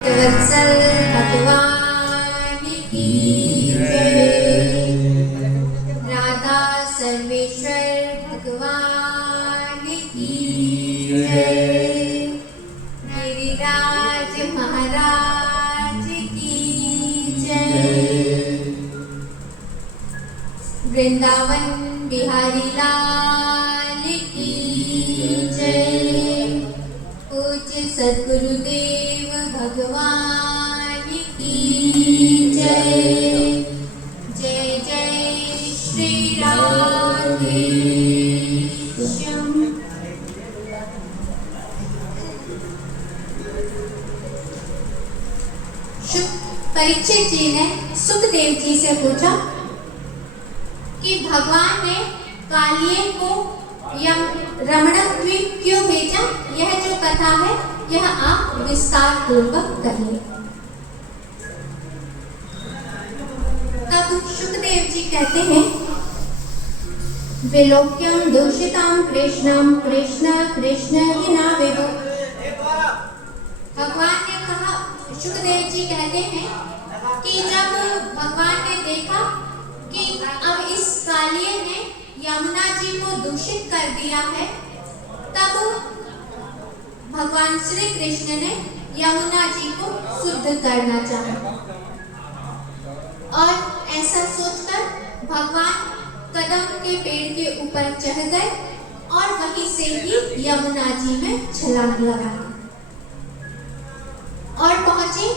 वत्सल भगवान की जय। राधा सर्वेश्वर भगवान की जय। गिरिराज महाराज की जय। वृंदावन बिहारी लाल की जय। पूज्य सद्गुरुदेव भगवान की जय। जय जय श्री राधे श्याम। परीक्षित जी ने सुखदेव जी से पूछा कि भगवान ने कालिए को रमणक द्वीप क्यों भेजा। यह जो कथा है यह आप विस्तार पूर्वक कहिए। तब सुखदेव जी कहते हैं, विलोक्यम दूषिताम कृष्णम कृष्ण कृष्ण ही ना वेदो। भगवान ने कहा, सुखदेव जी कहते हैं कि जब भगवान ने देखा कि अब इस कालिए ने यमुना जी को दूषित कर दिया है, तब भगवान श्री कृष्ण ने यमुना जी को शुद्ध करना चाहा। और ऐसा सोचकर भगवान कदम के पेड़ के ऊपर चढ़ गए और वहीं से ही यमुना जी में छलांग लगा और पहुंचे।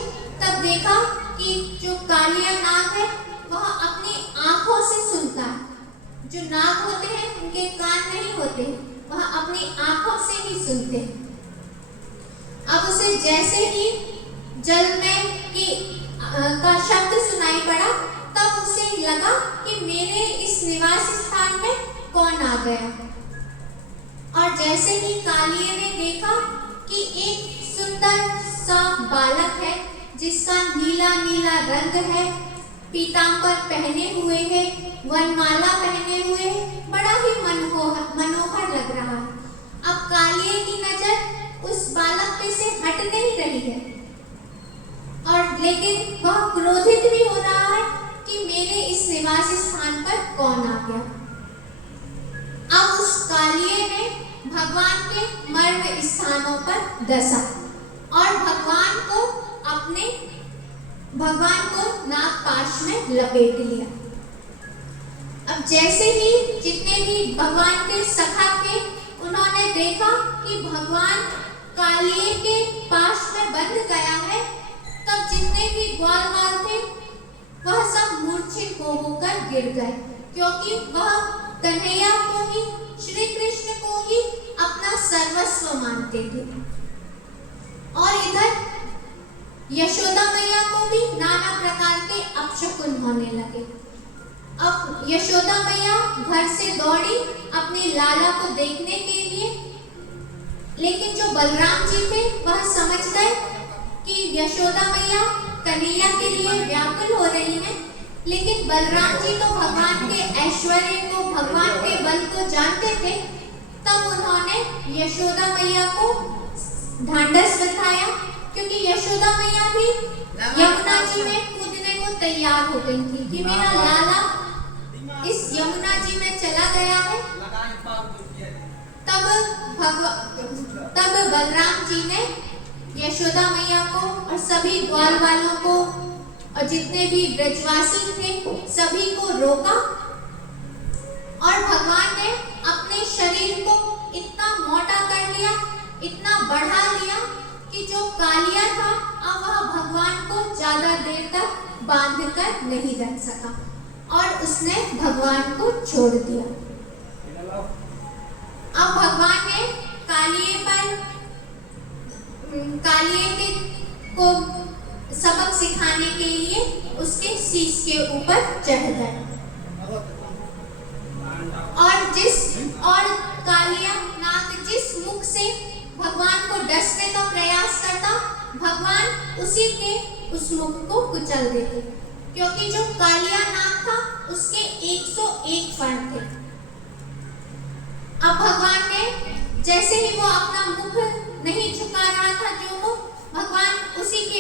तब देखा कि जो कालिया नाग है वह अपनी आंखों से सुनता है। जो नाग होते हैं उनके कान नहीं होते, वह अपनी आंखों से ही सुनते हैं। अब उसे जैसे ही जल में का शब्द सुनाई पड़ा, तब उसे लगा कि मेरे इस निवास स्थान में कौन आ गया। और जैसे ही कालिए ने देखा कि एक सुंदर सा बालक है जिसका नीला नीला रंग है, पीतांबर पहने हुए है, वनमाला पहने हुए है, बड़ा ही मनोहर लग रहा है। अब कालिए की नजर उस बालक पे से हट नहीं रही है, और लेकिन वह क्रोधित भी हो रहा है कि मेरे इस निवास स्थान पर कौन आ गया। अब उस कालिए ने भगवान के मर्म स्थानों पर डसा और भगवान को नागपाश में लपेट लिया। अब जैसे ही जितने भी भगवान के सखा थे, उन्होंने देखा कि भगवान कालिए के पाश में बंध गया है, तब जितने भी ग्वालवाल थे वह सब मूर्छित होकर गिर गए, क्योंकि वह कन्हैया को ही, श्री कृष्ण को ही अपना सर्वस्व मानते थे। और इधर यशोदा मैया को भी नाना प्रकार के अपशकुन होने लगे। अब यशोदा मैया घर से दौड़ी अपने लाला को देखने के लिए, लेकिन जो बलराम जी थे वह समझ गए कि यशोदा मैया कन्हैया के लिए व्याकुल हो रही हैं। लेकिन बलराम जी तो भगवान के ऐश्वर्य को, भगवान के बल को जानते थे। तब उन्होंने यशोदा मैया को ढांढस बंधाया, क्योंकि यशोदा मैया भी यमुना जी में कूदने को तैयार हो गई थी कि मेरा लाला इस यमुना जी में चला गया है। तब बलराम जी ने यशोदा मैया को और सभी ग्वाल वालों को और जितने भी ब्रजवासी थे सभी को रोका, और भगवान ने अपने शरीर को इतना मोटा कर लिया, इतना बढ़ा लिया कि जो कालिया था अब वह भगवान को ज्यादा देर तक बांध कर नहीं रख सका और उसने भगवान को छोड़ दिया। अब भगवान ने कालिए को सबक सिखाने के लिए उसके शीश के ऊपर चढ़ गए। और कालिया नाग जिस मुख से भगवान को डसने का प्रयास करता, भगवान उसी के उस मुख को कुचल देते, क्योंकि जो कालिया नाग था उसके 101 फर थे। अब भगवान ने जैसे ही वो अपना मुख नहीं झुका रहा था, जो मुख भगवान उसी के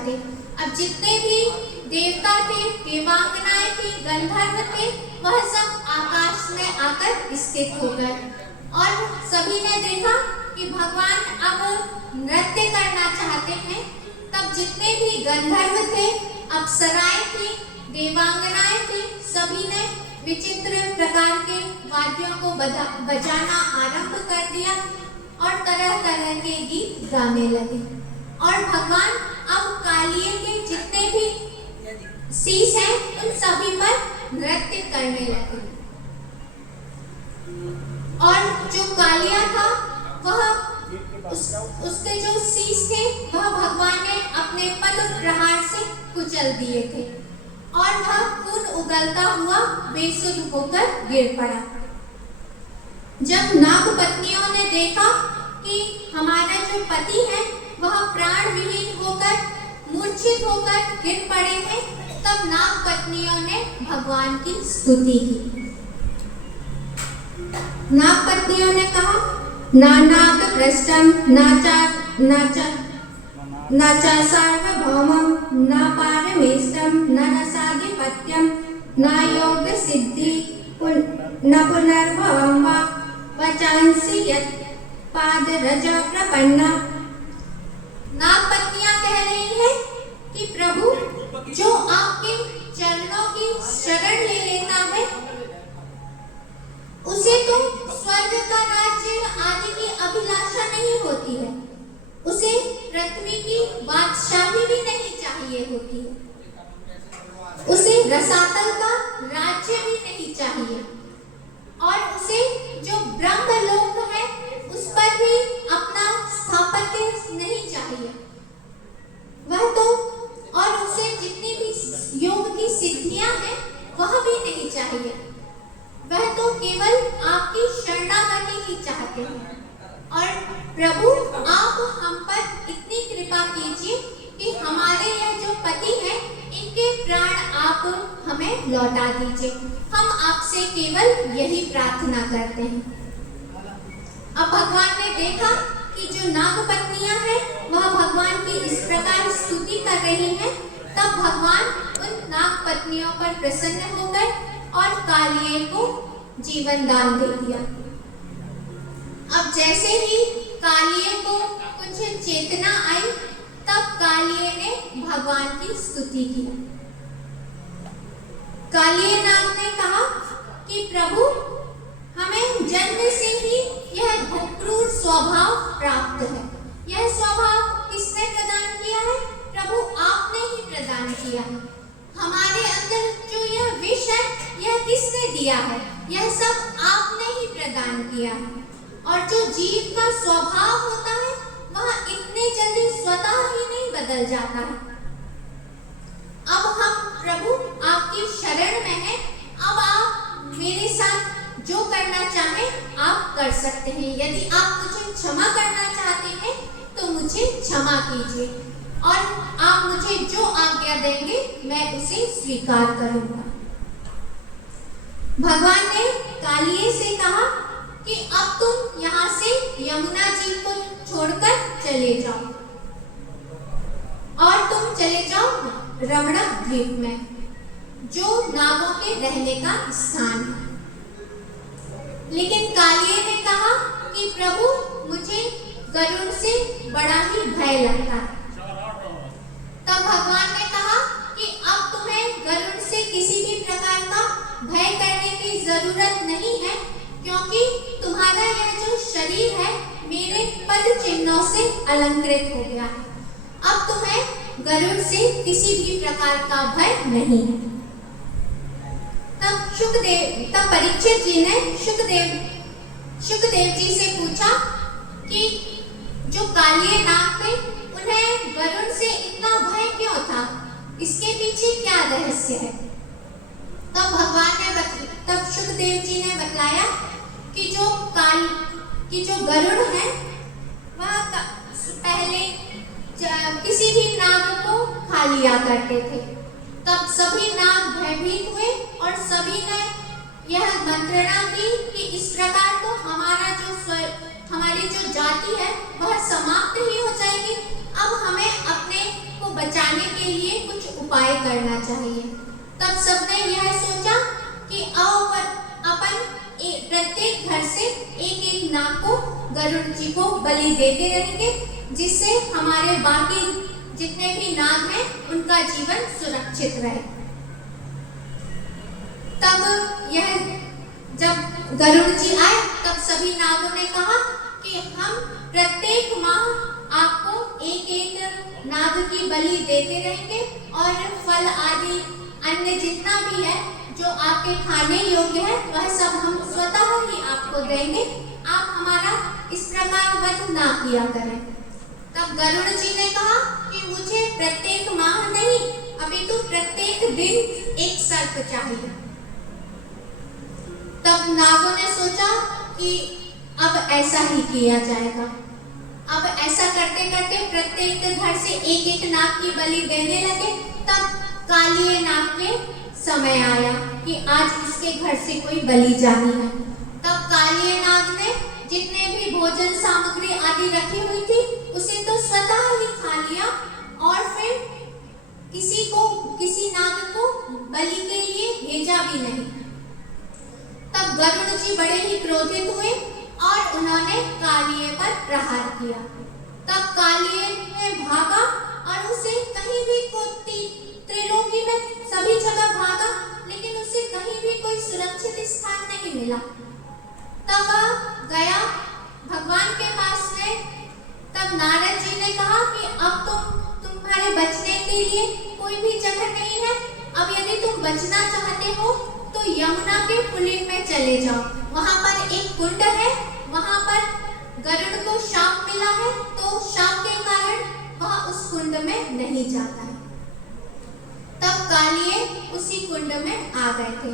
जाते। अब जितने भी देवता थे, देवांगनाएं थी, गंधर्व थे, वह सब आकाश में आकर स्थित हो गए और सभी ने देखा कि भगवान अब नृत्य करना चाहते हैं। तब जितने भी गंधर्व थे, अप्सराएं थी, देवांगनाएं थी, सभी ने विचित्र प्रकार के वाद्यों को बजाना आरंभ कर दिया और तरह तरह के गीत गाने लगे। और भगवान अब कालिए के जितने भी शीश हैं उन सभी पर नृत्य करने लगे। और जो कालिया था वह उसके जो शीश थे वह भगवान ने अपने पद प्रहार से कुचल दिए थे और वह खून उगलता हुआ बेसुध होकर गिर पड़ा। जब नाग पत्नियों ने देखा कि हमारा जो पति है वह प्राण विहीन होकर मूर्छित होकर गिर पड़े हैं, तब नाग पत्नियों ने भगवान की स्तुति की। नाग पत्नियों ने कहा, नानाग भ्रष्टम नाचा सार्वभौमम न पारमेष्टम न रसाधिपत्यम न योग सिद्धि न पुनर्भवम वा वचांसि यत् पादरज प्रपन्ना। नाग पत्नियां कह रही है कि प्रभु, जो आपके चरणों की शरण ले लेता है उसे तो स्वर्ग का राज्य आदि की अभिलाषा नहीं होती है, उसे पृथ्वी की बादशाही भी नहीं चाहिए होती है, उसे रसातल का राज्य भी नहीं चाहिए और उसे जो ब्रह्मलोक है उस पर भी अपना स्थापत्य नहीं चाहिए। वह तो और उसे जितनी भी योग की सिद्धियां हैं वह भी नहीं चाहिए। वह तो केवल आपकी शरणागति ही चाहते हैं। और प्रभु, आप हम पर इतनी कृपा कीजिए कि हमारे यह जो पति हैं इनके प्राण आप हमें लौटा दीजिए। हम आपसे केवल यही प्रार्थना करते हैं। अब भगवान ने देखा कि जो नाग पत्नियां हैं वह भगवान की इस प्रकार स्तुति कर रही हैं, तब भगवान उन नाग पत्नियों पर प्रसन्न हो गए और कालिए को जीवन दान दे दिया। अब जैसे ही कालिए को कुछ चेतना आई, तब कालिए ने भगवान की स्तुति की। कालिए नाग ने कहा कि प्रभु, हमें जन्म से ही यह क्रूर स्वभाव प्राप्त है। यह स्वभाव किसने प्रदान किया है? प्रभु, आपने ही प्रदान किया है। हमारे अंदर जो यह विष है यह किसने दिया है? यह सब आपने ही प्रदान किया है। और जो जीव का स्वभाव होता है वह इतने जल्दी स्वतः ही नहीं बदल जाता है। अब हम प्रभु आपकी शरण में हैं। अब आप मेरे साथ जो करना चाहें आप कर सकते हैं। यदि आप मुझे क्षमा करना चाहते हैं तो मुझे क्षमा कीजिए और आप मुझे जो आज्ञा देंगे मैं उसे स्वीकार करूंगा। भगवान ने कालिए से कहा कि अब तुम यहाँ से यमुना जी को छोड़कर चले जाओ और तुम चले जाओ रमणक द्वीप में, जो नागों के रहने का स्थान है। लेकिन कालिए ने कहा कि प्रभु, मुझे गरुड़ से बड़ा ही भय लगता है। तब भगवान ने कहा कि अब तुम्हें गरुड़ से किसी भी प्रकार का भय करने की जरूरत नहीं है, क्योंकि तुम्हारा यह जो शरीर है मेरे पद चिन्हों से अलंकृत हो गया है। अब तुम्हें गरुड़ से किसी भी प्रकार का भय नहीं है। तब परीक्षित जी ने शुकदेव जी से पूछा कि जो कालिए नाग थे उन्हें गरुड़ से इतना भय क्यों था? इसके पीछे क्या रहस्य है? तब शुकदेव जी ने बतलाया कि जो गरुड़ है वह पहले किसी भी नाग को खा लिया करते थे। तब सभी नाग भयभीत हुए और सभी ने यह मंत्रणा की कि इस प्रकार तो हमारी जो जाति है वह समाप्त ही हो जाएगी। अब हमें अपने को बचाने के लिए कुछ उपाय करना चाहिए। तब सबने यह सोचा कि आओ अपन प्रत्येक घर से एक एक नाग को गरुड़ जी को बलि देते रहेंगे, जिससे हमारे बाकी जितने भी नाग हैं उनका जीवन सुरक्षित रहे। तब यह जब गरुड़ जी आए तब सभी नागों ने कहा कि हम प्रत्येक माह आपको एक एक नाग की बलि देते रहेंगे और फल आदि अन्य जितना भी है जो आपके खाने योग्य है वह सब हम स्वतः ही आपको देंगे, आप हमारा इस प्रकार वध ना किया करें। तब गरुड़ जी ने कहा कि मुझे प्रत्येक माह नहीं अपितु प्रत्येक दिन एक सर्प चाहिए। तब नागों ने सोचा कि अब ऐसा ही किया जाएगा। अब ऐसा करते करते प्रत्येक घर से एक एक नाग की बलि देने लगे। तब कालिए नाग के समय आया कि आज इसके घर से कोई बलि जानी है। तब कालिए नाग ने जितने भी भोजन सामग्री आदि रखी हुई थी उसे तो स्वतः ही खा लिया और फिर किसी नाग को बलि के लिए भेजा भी नहीं। तब गरुड़ जी बड़े ही क्रोधित हुए और उन्होंने कालिए पर प्रहार किया। तब कालिए ने भागा और उसे कहीं भी त्रिलोकी में सभी जगह भागा, लेकिन उसे कहीं भी कोई सुरक्षित स्थान नहीं मिला। तब वह गया भगवान के पास में। तब नारद जी ने कहा कि अब तुम्हारे बचने के लिए कोई भी जगह नहीं है। अब यदि तुम बचना चाहते हो तो यमुना के पुलिन में चले जाओ, वहां पर एक कुंड है, वहां पर गरुड़ को शाप मिला है, तो शाप के कारण वह उस कुंड में नहीं जाता है। तब कालिए उसी कुंड में आ गए थे।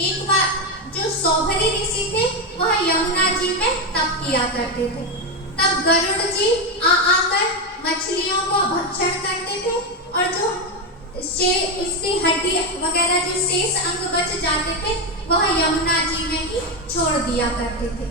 एक बार जो सौभरी ऋषि थे वह यमुना जी में तप किया करते थे। तब गरुड़ जी आकर मछलियों को भक्षण करते थे और जो उसकी हड्डी वगैरह जो शेष अंग बच जाते थे वह यमुना जी में ही छोड़ दिया करते थे।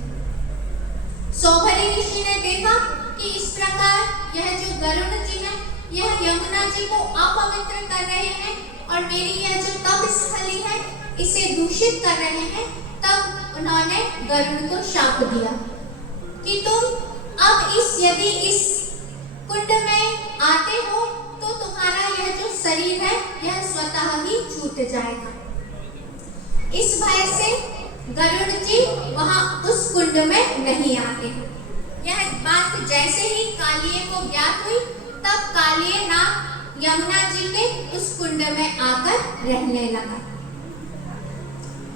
सौभरी ऋषि ने देखा कि इस प्रकार यह जो गरुड़ जी है यह यमुना जी को अपवित्र कर रहे हैं और मेरी यह जो तप स्थली है इसे दूषित कर रहे हैं। तब उन्होंने गरुड़ को शाप दिया कि तुम अब यदि इस कुंड में आते हो तो तुम्हारा यह जो शरीर है यह स्वतः ही छूट जाएगा। इस भय से गरुड़ जी वहां उस कुंड में नहीं आते। यह बात जैसे ही कालिए को ज्ञात हुई तब कालिए नाग यमुना जी के उस कुंड में आकर रहने लगा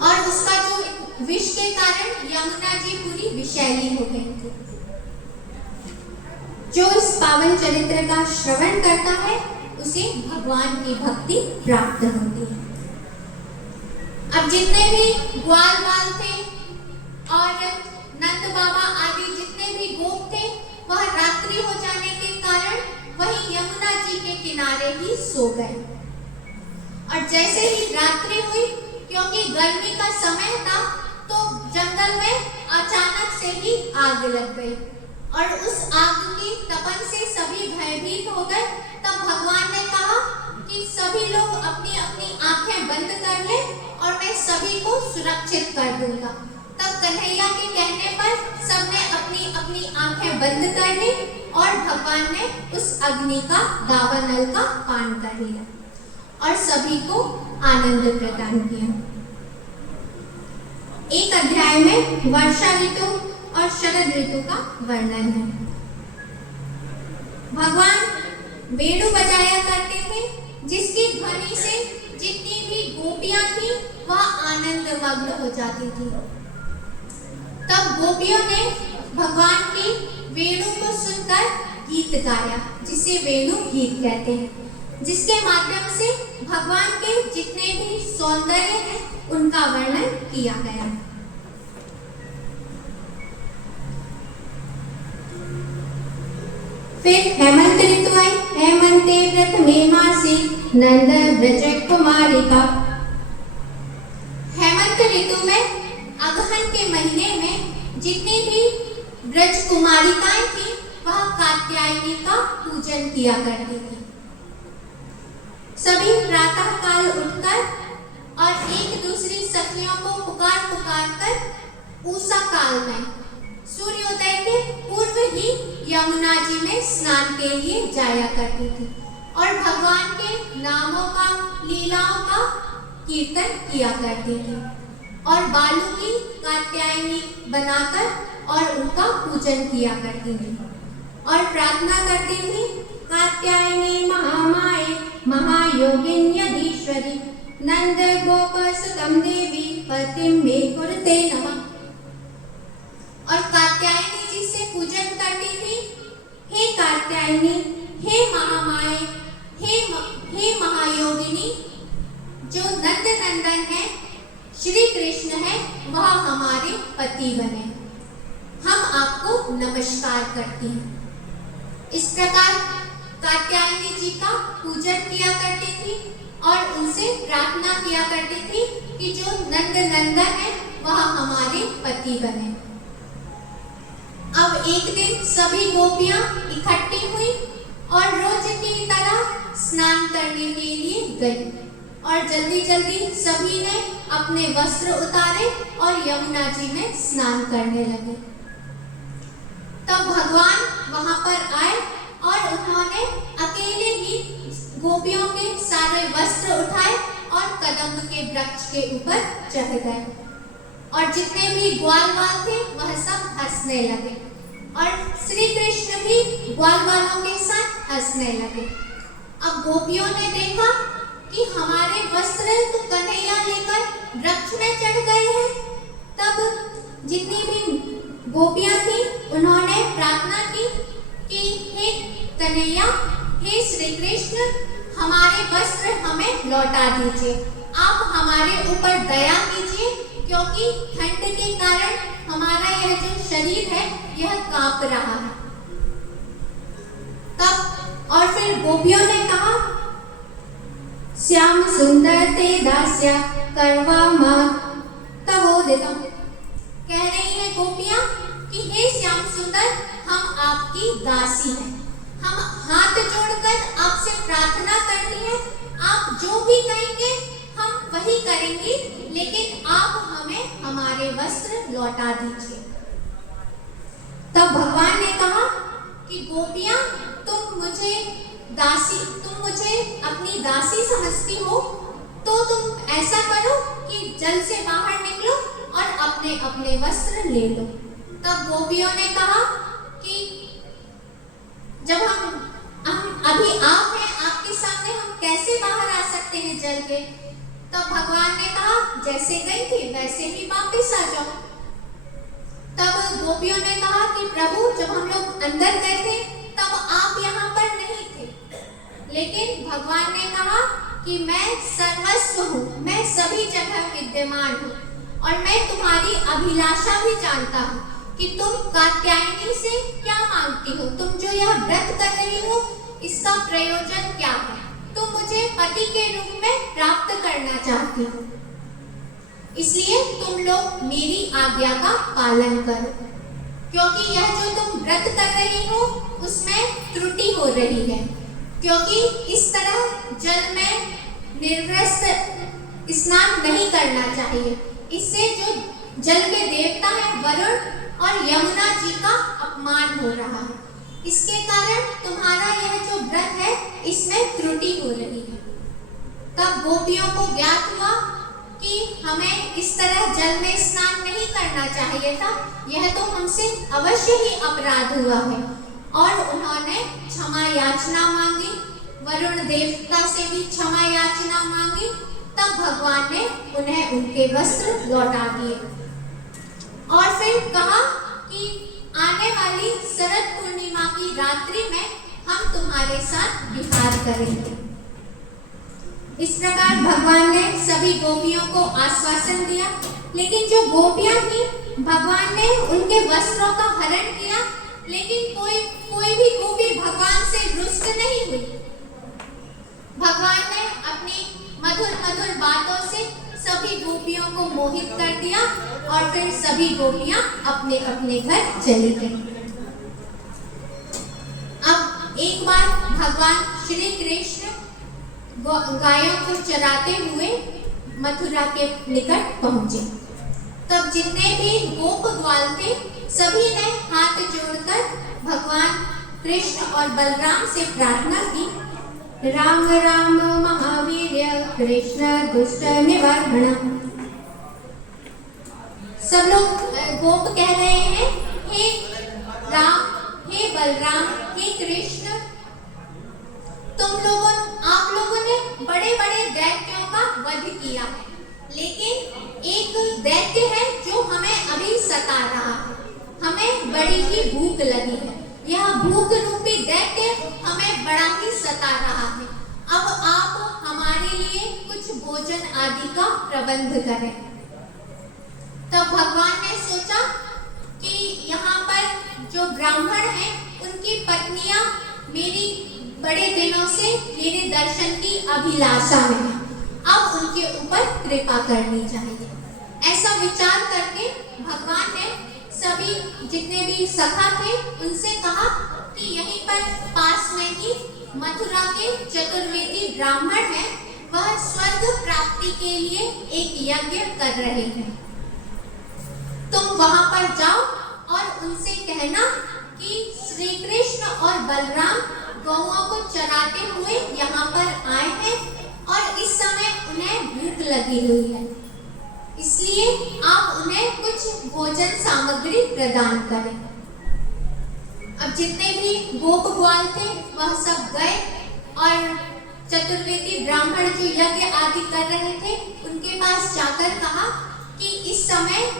और उसका जो विष के कारण यमुना जी पूरी विषैली हो गई थी। जो इस पावन चरित्र का श्रवण करता है उसे भगवान की भक्ति प्राप्त होती है। अब जितने भी ग्वाल बाल थे और नंद बाबा आदि जितने भी गोप थे वह रात्रि हो जाने के कारण वही यमुना जी के किनारे ही सो गए। और जैसे ही रात्रि हुई, क्योंकि गर्मी का समय था, तो जंगल में अचानक से ही आग लग गई और उस आग की तपन से सभी भयभीत हो गए। तब भगवान ने कहा कि सभी लोग अपनी अपनी आंखें बंद कर लें और मैं सभी को सुरक्षित कर दूंगा। तब कन्हैया के कहने पर सबने अपनी अपनी आंखें बंद कर ली और भगवान ने उस अग्नि का दावानल का पान कर लिया और सभी को आनंद प्रदान किया। एक अध्याय में वर्षा ऋतु और शरद ऋतु का वर्णन है। भगवान वेणु बजाया करते थे, जिसकी ध्वनि से जितनी भी गोपियां थी वह आनंद मग्न हो जाती थी। तब गोपियों ने भगवान की वेणु को सुनकर गीत गाया, जिसे वेणु गीत कहते हैं, जिसके माध्यम से भगवान के जितने भी सौंदर्य हैं उनका वर्णन किया गया। फिर हेमंत ऋतु आई। हेमंते प्रथमे मासी नंद व्रज कुमारिका। हेमंत ऋतु में अगहन के महीने में जितनी भी ब्रज कुमारिकाएं थी वह कात्यायनी का पूजन किया करती थी। सभी प्रातः काल उठकर और एक दूसरी सखियों को पुकार पुकार कर उषा काल में सूर्योदय के पूर्व ही यमुना जी में स्नान के लिए जाया करती थी और भगवान के नामों का, लीलाओं का कीर्तन किया करती थी और बालू की कात्यायनी बनाकर और उनका पूजन किया करती थी और प्रार्थना करती थी, कात्यायनी महामाये महायोगिन्यधीश्वरी नंद गोप सुतम देवी पतिम मे कुरुते नमः। और कात्यायनी जी से पूजन करती थी, हे कात्यायनी, हे महामाये, हे महायोगिनी, जो नंद नंदन है, श्री कृष्ण है, वह हमारे पति बने, हम आपको नमस्कार करती हैं। इस प्रकार कात्यायनी जी का पूजन किया करती थी और उनसे प्रार्थना किया करती थी कि जो नंद नंदन है वह हमारे पति बने। अब एक दिन सभी गोपियां इकट्ठी हुई और रोज की तरह स्नान करने के लिए गई और जल्दी जल्दी सभी ने अपने वस्त्र उतारे और यमुना जी में स्नान करने लगे। तब भगवान वहां पर आए और उन्होंने अकेले ही गोपियों के सारे वस्त्र उठाए और कदम्ब के वृक्ष के ऊपर चढ़ गए और जितने भी ग्वाल वाल थे वह सब हंसने लगे और श्री कृष्ण भी ग्वाल वालों के साथ हंसने लगे। अब गोपियों ने देखा कि हमारे वस्त्र तो कन्हैया लेकर वृक्ष में चढ़ गए हैं। तब जितनी भी गोपियां थी उन्होंने प्रार्थना की कि हे कन्हैया, हे श्री कृष्ण, हमारे वस्त्र हमें लौटा दीजिए, आप हमारे ऊपर दया कीजिए क्योंकि ठंड के कारण हमारा यह जो शरीर है यह कांप रहा है। तब और फिर गोपियों ने कहा, श्याम सुंदर ते दास्या करवा मां तवोदितम। कह रही है गोपियां कि हे श्याम सुंदर, हम आपकी दासी हैं, हम हाथ जोड़कर आपसे प्रार्थना करती हैं, आप जो भी कहेंगे हम वही करेंगे, लेकिन आप हमें हमारे वस्त्र लौटा दीजिए। तब भगवान ने कहा कि गोपियां, तुम मुझे अपनी दासी समझती हो तो तुम ऐसा करो कि जल से बाहर निकलो और अपने अपने वस्त्र ले लो। तब गोपियों ने कहा कि जब हम अभी आप हैं, आपके सामने हम कैसे बाहर आ सकते हैं जल के। तब भगवान ने कहा, जैसे गई थी वैसे ही वापस आ जाओ। तब गोपियों ने कहा कि प्रभु, जब हम लोग अंदर गए थे तब आप यहाँ पर नहीं थे, लेकिन भगवान ने कहा कि मैं सर्वस्व हूँ, मैं सभी जगह विद्यमान हूँ और मैं तुम्हारी अभिलाषा भी जानता हूँ कि तुम कात्यायनी से क्या मांगती हो, तुम जो यह व्रत कर रही हो इसका प्रयोजन क्या है, तुम मुझे पति के रूप में प्राप्त करना चाहती हो, इसलिए तुम लोग मेरी आज्ञा का पालन करो, क्योंकि यह जो तुम व्रत कर रही हो उसमें त्रुटि हो रही है, क्योंकि इस तरह जल में निर्वस्त्र स्नान नहीं करना चाहिए। इससे जो जल के देवता है वरुण और यमुना जी का अपमान हो रहा है, इसके कारण तुम्हारा यह जो व्रत है इसमें त्रुटि हो रही है। तब गोपियों को ज्ञात हुआ कि हमें इस तरह जल में स्नान नहीं करना चाहिए था, यह तो हमसे अवश्य ही अपराध हुआ है और उन्होंने क्षमा याचना मांगी, वरुण देवता से भी क्षमा याचना मांगी। तब भगवान ने उन्हें उनके वस्त्र लौटा दिए और फिर कहा कि आने वाली शरद पूर्णिमा की रात्रि में हम तुम्हारे साथ विहार करेंगे। इस प्रकार भगवान ने सभी गोपियों को आश्वासन दिया, लेकिन जो गोपियां थी भगवान ने उनके वस्त्रों का हरण किया, लेकिन कोई भी गोपी भगवान से रुष्ट नहीं हुई। भगवान ने अपनी मधुर मधुर बातों से सभी गोपियों को मोहित कर दिया और फिर सभी गोपियां अपने अपने घर चली गईं। अब एक बार भगवान श्री कृष्ण गायों को चराते हुए मथुरा के निकट पहुंचे। तब जितने भी गोप ग्वाल थे सभी ने हाथ जोड़कर भगवान कृष्ण और बलराम से प्रार्थना की, राम राम महावीर्य कृष्ण दुष्ट निवारण। सब लोग गोप कह रहे हैं, हे राम, हे बलराम, हे कृष्ण, आप लोगों ने बड़े बड़े दैत्यों का वध किया है, लेकिन एक दैत्य है जो हमें अभी सता रहा है। हमें बड़ी ही भूख लगी है, यह भूख रूपी दैत्य हमें बड़ा ही सता रहा है। अब आप हमारे लिए कुछ भोजन आदि का प्रबंध करें। तब भगवान ने सोचा कि यहाँ पर जो ब्राह्मण हैं उनकी पत्नियां मेरी बड़े दिनों से मेरे दर्शन की अभिलाषा में है, अब उनके ऊपर कृपा करनी चाहिए। ऐसा विचार करके भगवान ने सभी जितने भी सखा थे उनसे कहा कि यहीं पर पास में ही मथुरा के चतुर्वेदी ब्राह्मण हैं, वह स्वर्ग प्राप्ति के लिए एक यज्ञ कर रहे हैं। तुम वहां पर जाओ और उनसे कहना कि श्री कृष्ण और बलराम गौओं को चराते हुए यहाँ पर आए हैं और इस समय उन्हें भूख लगी हुई है, इसलिए आप उन्हें कुछ भोजन सामग्री प्रदान करें। अब जितने भी गोप ग्वाल थे वह सब गए और चतुर्वेदी ब्राह्मण जो यज्ञ आदि कर रहे थे उनके पास जाकर कहा कि इस समय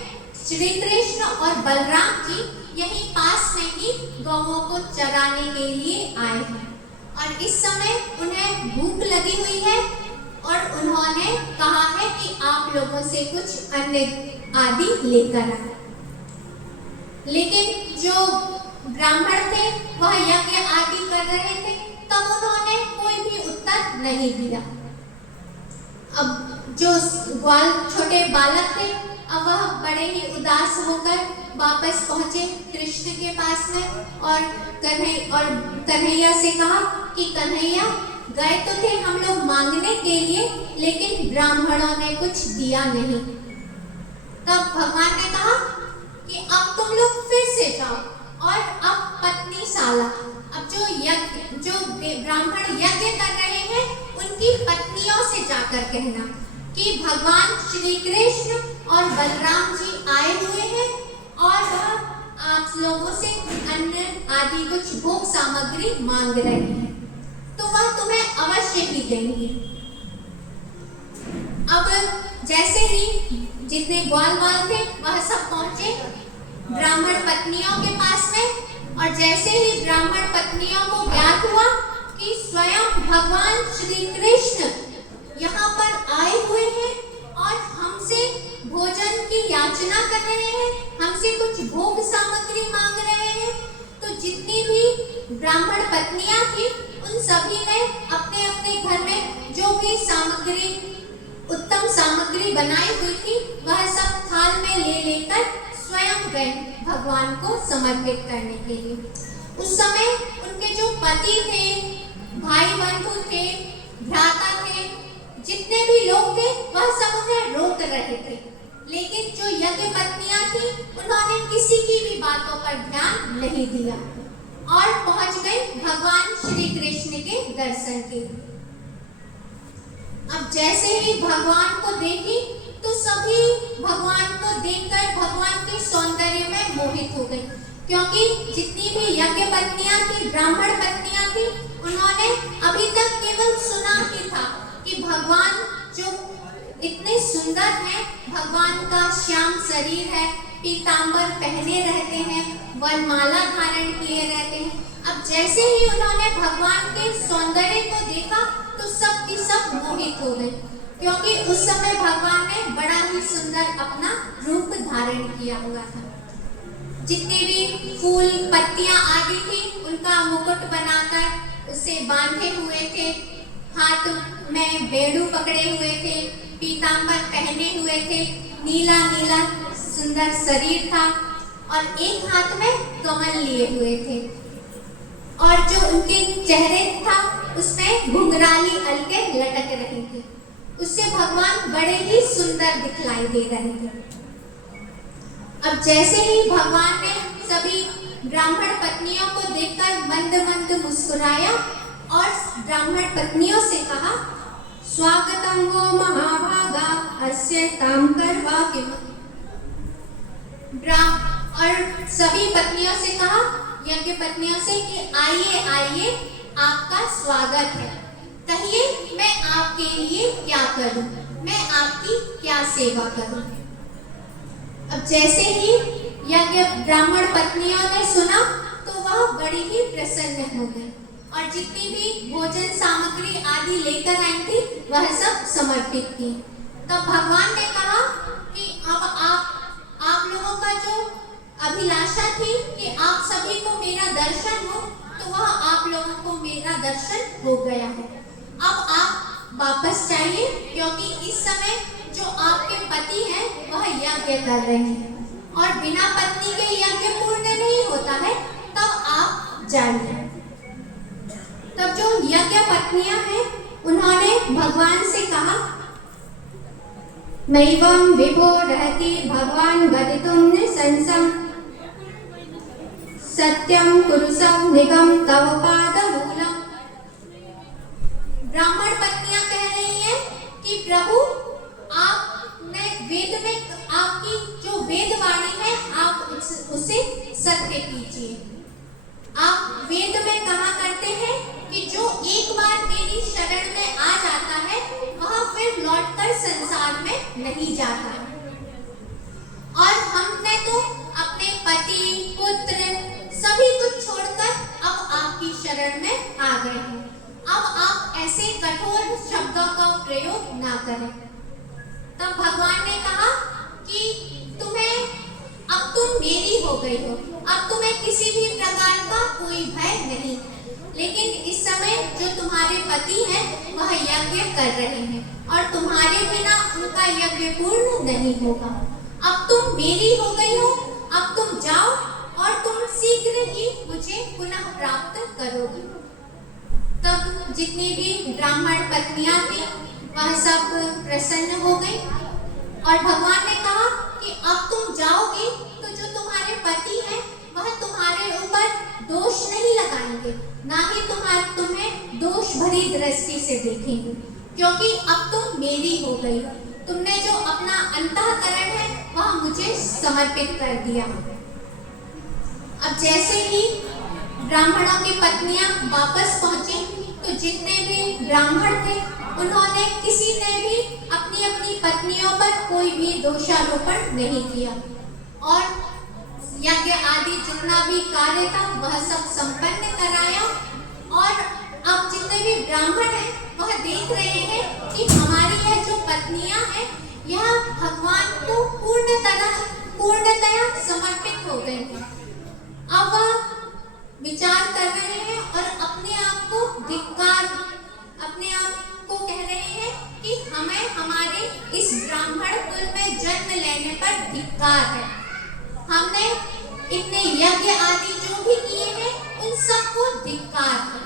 श्री कृष्ण और बलराम जी यहीं पास में ही गौओं को चराने के लिए आए हैं और इस समय उन्हें भूख लगी हुई है और उन्होंने कहा है कि आप लोगों से कुछ अन्न आदि लेकर आए। लेकिन जो ब्राह्मण थे वह यज्ञ आदि कर रहे थे, तब उन्होंने कोई भी उत्तर नहीं दिया। अब जो ग्वाल छोटे बालक थे अब वह बड़े ही उदास होकर वापस पहुंचे कृष्ण के पास में और कन्हैया से कहा कि कन्हैया, गए तो थे हम लोग मांगने के लिए, लेकिन ब्राह्मणों ने कुछ दिया नहीं। तब भगवान ने कहा कि अब तुम लोग फिर से जाओ और अब पत्नीशाला, अब जो ब्राह्मण यज्ञ कर रहे हैं उनकी पत्नियों से जाकर कहना कि भगवान श्री कृष्ण और बलराम जी आए हुए हैं और वह आप लोगों से अन्न आदि कुछ भोग सामग्री मांग रहे हैं, तो वह तुम्हें अवश्य ही देंगे। अब जैसे ही जितने ग्वाल थे वह सब पहुंचे ब्राह्मण पत्नियों के पास में और जैसे ही ब्राह्मण पत्नियों को ज्ञात हुआ कि स्वयं भगवान श्री कृष्ण यहाँ पर आए हुए हैं और हमसे भोजन की याचना कर रहे हैं, हमसे कुछ भोग सामग्री मांग रहे हैं, तो जितनी भी ब्राह्मण पत्नियां थी उन सभी ने अपने अपने घर में जो भी सामग्री उत्तम सामग्री बनाई हुई थी वह सब थाल में ले लेकर स्वयं गए भगवान को समर्पित करने के लिए। उस समय उनके जो पति थे, भाई बंधु थे, भ्राता थे, जितने भी लोग थे वह सब उन्हें रोक रहे थे, लेकिन जो यज्ञ पत्नियां थी उन्होंने किसी की भी बातों पर ध्यान नहीं दिया और पहुंच गए भगवान श्री कृष्ण के दर्शन के लिए। अब जैसे ही भगवान को देखी तो सभी भगवान को देखकर भगवान के सौंदर्य में मोहित हो गई, क्योंकि जितनी भी यज्ञ पत्नियां थी, ब्राह्मण पत्नियां थी, उन्होंने अभी तक केवल सुना ही था कि भगवान जो इतने सुंदर हैं, भगवान का श्याम शरीर है, पीतांबर पहने रहते हैं, वनमाला धारण किए रहते हैं। अब जैसे ही उन्होंने भगवान के सौंदर्य को देखा तो सब की सब मोहित हो गए, क्योंकि उस समय भगवान ने बड़ा ही सुंदर अपना रूप धारण किया हुआ था। जितने भी फूल पत्तियां आदि थी उनका मुकुट बनाकर उसे बांधे हुए थे, हाथ में बेड़ू पकड़े हुए थे, पीतांबर पहने हुए थे, नीला नीला सुंदर शरीर था और एक हाथ में कमल लिए हुए थे। और जो उनके चेहरे था उसमें घुंघराली अलके लटक रही थी। उससे भगवान बड़े ही सुंदर दिखलाई दे रहे थे। अब जैसे ही भगवान ने सभी ब्राह्मण पत्नियों को देखकर मंद मंद मुस्कुराया और ब्राह्मण पत्नियों से कहा, स्वागतम वो महाभागा अस्य ताम करवा किम। और सभी पत्नियों से कहा, यज्ञ पत्नियों से, कि आइए आइए, आपका स्वागत है, कहिए मैं आपके लिए क्या करूं, मैं आपकी क्या सेवा करूं। अब जैसे ही यज्ञ ब्राह्मण पत्नियों ने सुना तो वह बड़ी ही प्रसन्न हो गई और जितनी भी भोजन सामग्री आदि लेकर आई थी वह सब समर्पित की। तब भगवान ने कहा कि अब आप लोगों का जो अभिलाषा थी कि आप सभी को मेरा दर्शन हो, तो वह आप लोगों को मेरा दर्शन हो गया है। अब आप वापस जाइए, क्योंकि इस समय जो आपके पति हैं वह यज्ञ कर रहे हैं और बिना पत्नी के यज्ञ पूर्ण नहीं होता है, तब आप जाइए। तब जो यज्ञ पत्नियां हैं उन्होंने भगवान से कहा, मैवं विभो रहति भगवान गदितुं निसंसं सत्यं कुरुसं निगम तव पादमूलम्। ब्राह्मण पत्नियां कह रही हैं कि प्रभु, आपने वेद में आपकी जो वेद वाणी है आप उसे सत्य कीजिए। आप वेद में कहा करते हैं कि जो एक बार मेरी शरण में आ जाता है वह फिर लौटकर संसार में नहीं जाता। और हमने तो अपने पति पुत्र सभी कुछ छोड़कर अब आपकी शरण में आ गए हैं। अब आप ऐसे कठोर शब्दों का प्रयोग ना करें। तब भगवान ने कहा कि अब तुम मेरी हो गई हो, अब तुम्हें किसी भी प्रकार का कोई भय नहीं। लेकिन इस समय जो तुम्हारे पति हैं वह यज्ञ कर रहे हैं और तुम्हारे बिना उनका यज्ञ पूर्ण नहीं होगा। अब तुम मेरी हो गई हो, अब तुम जाओ और तुम शीघ्र ही मुझे पुनः प्राप्त करोगे। तब जितनी भी ब्राह्मण पत्नियां थी वह सब प्रसन्न हो गई और भगवान ने कहा कि अब तुम जाओगे तो जो तुम्हारे पति हैं वह तुम्हारे ऊपर दोष नहीं लगाएंगे, ना ही तुम्हें दोष भरी दृष्टि से देखेंगे, क्योंकि अब तुम मेरी हो गई हो। तुमने जो अपना अंतःकरण है वह मुझे समर्पित कर दिया। अब जैसे ही ब्राह्मणों की पत्नियां वापस पहुंची तो जितने भी ब्राह्मण थे उन्होंने किसी ने भी अपनी अपनी पत्नियों पर कोई भी दोषारोपण नहीं किया और यज्ञ आदि जितना भी कार्य था वह सब संपन्न कराया। और अब जितने भी ब्राह्मण हैं वह देख रहे हैं कि हमारी यह जो पत्नियां हैं यह भगवान को पूर्णतया समर्पित हो गई हैं। अब वह विचार कर रहे हैं और अपने आप को कह रहे हैं कि हमें हमारे इस ब्राह्मण कुल में जन्म लेने पर धिक्कार है। हमने इतने यज्ञ आदि जो भी किए हैं उन सबको धिक्कार है।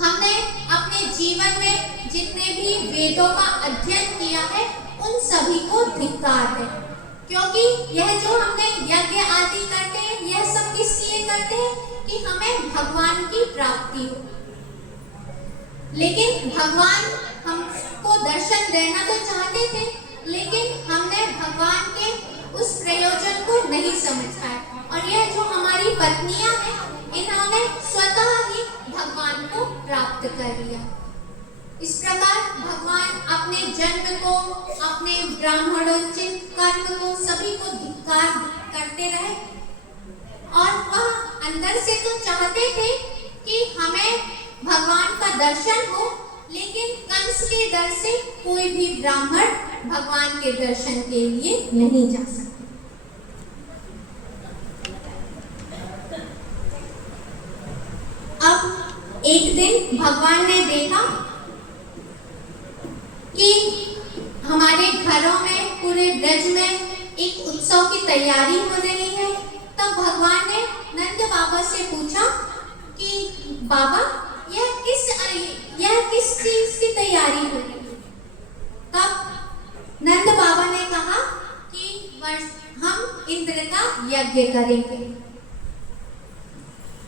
हमने अपने जीवन में जितने भी वेदों का अध्ययन किया है उन सभी को धिक्कार है, क्योंकि यह जो हमने यज्ञ आदि करते हैं यह सब किस लिए करते हैं कि हमें भगवान की प्राप्ति हो। लेकिन भगवान हमको दर्शन देना तो चाहते थे, लेकिन हमने भगवान के उस प्रयोजन को नहीं समझ पाए और यह जो हमारी पत्नियां हैं इन्होंने स्वतः ही भगवान को प्राप्त कर लिया। इस प्रकार भगवान अपने जन्म को, अपने ब्राह्मणोचित कर्म को, सभी को धिक्कार करते रहे और वह अंदर से तो चाहते थे कि हमें भगवान का दर्शन हो, लेकिन कंस के डर से कोई भी ब्राह्मण भगवान के दर्शन के लिए नहीं जा सकता। अब एक दिन भगवान ने देखा कि हमारे घरों में, पूरे ब्रज में एक उत्सव की तैयारी हो रही है। तब भगवान ने नंद बाबा से पूछा कि बाबा यह किस चीज की तैयारी हो रही है। तब नंद बाबा ने कहा कि हम इंद्र का यज्ञ करेंगे।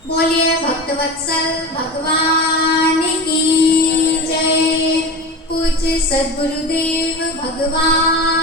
बोलिए भक्तवत्सल भगवान की जय। पूज्य सद्गुरुदेव भगवान